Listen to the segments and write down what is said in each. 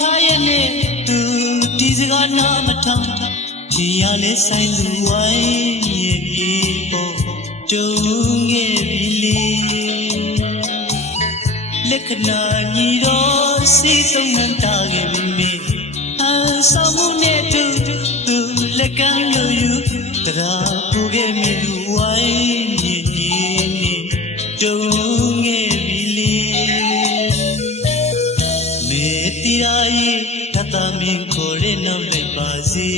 ထားရဲ့နဲ့သူဒီစကားနာမထောင်ဖြီရလဲဆိုင်လူဝိုင်းရဲ့ပြေပေါ်ကြုံခဲ့ပြီလေလက္ခဏာညီတော်စိတ်ဆုံးနှံတာခဲ့ပြီမေအဆောင်မှုနဲ့တူသူလက်ကမ်းလို့ယူတရားပူခဲ့မိလူ တ္တာရေတသမင်ခေါ်ရနောက်လိုက်ပါစေ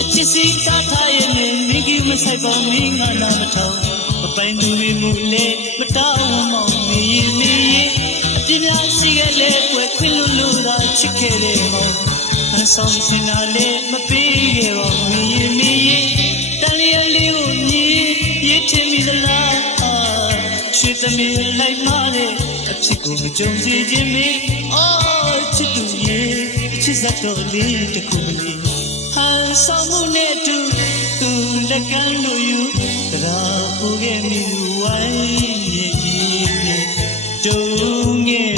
အချစ်စီတာထားရဲ့နဲ့မိကြီးမဆိုင်ပါမင်းငါနာမထောင်မပိုင်သူတွေမူလေမတောင်းမောင်မီမီအပြင်းများရှိခဲ့လေကွယ်ခွင်လူလူသာချစ်ခဲ့တယ်မောင်အဆောင်စင်လာလေမပေးခဲ့ပါမီမီတန်လျက်လေးကိုမြည်ရစ်ချင်မိသလားအာရွှေ သမီးလိုက်မာတဲ့အဖြစ်ကိုမကြုံစေခြင်းမေအော်ချစ်သူရေချစ်စက်တော်လေးတစ်ခုမလေးဟန်ဆောင်မှုနဲ့အတူသူလက်ကမ်းလို့ယူတရားပူခဲ့မိလူဝိုင်းရဲ့ကြီးနဲ့တုံးငယ်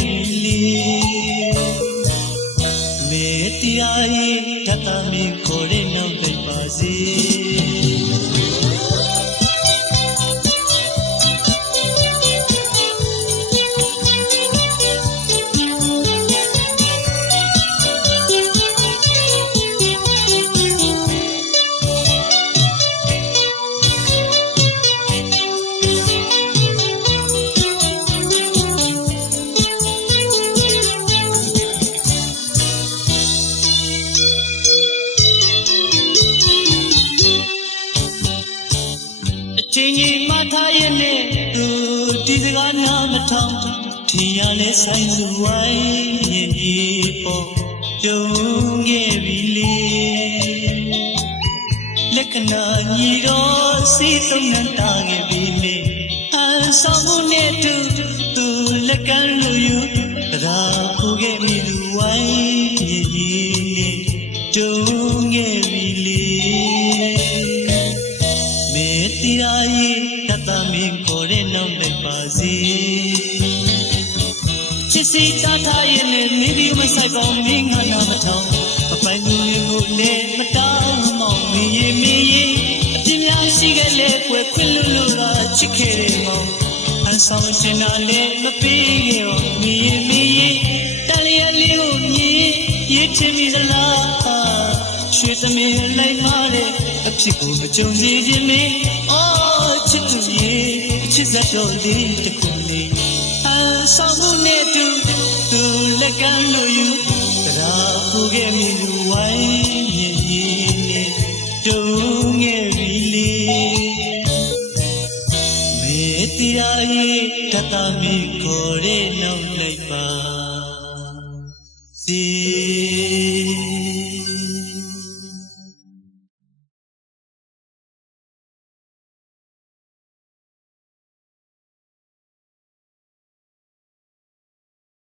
ချင်းကြီးမထားရဲ့နဲ့သူဒီစကားနာမထောင်ထီရလဲဆိုင်လူဝိုင်းရဲ့ဒီပေါ်ကြုံခဲ့ပြီလေလက္ခဏာညီတော်စီသုံးနှံတာခဲ့ပြီလေအဆောင်မှုနဲ့တူသူ မေတ္တာရေတတမင်ခေါ်တဲ့နောက်လိုက်ပါစေချစ်စီတားထားရင်လည်းမင်းဒီမဆိုင်ပါမင်းငါနာမထောင်မပိုင်သူမျိုးလည်းမတောင်းမောင်မင်းရေမင်းရေအပြင်းများရှိခဲ့လေကွယ်ခွင်လူလူကချစ်ခဲ့တယ်မောင်အဆောင်ရှင်နာလည်းမပေးခဲ့ရောမင်းရေမင်းရေတန်လျက်လေးကိုမြည်ရစ်ချင် စ်ကိုမကြုံစေခြင်းမင်းအော်ချစ်သူရေချစ်စက်တော်လေးတစ်ခုလေးအဆောင်မှုနဲ့တူသူလက်ကမ်းလို့ယူတရားပူခဲ့မိလူဝိုင်းရဲ့ရည်နဲ့တုံးငယ်ပြီလေမေတ္တာရေတတမီခေါ်တဲ့နောက်လိုက်ပါစေ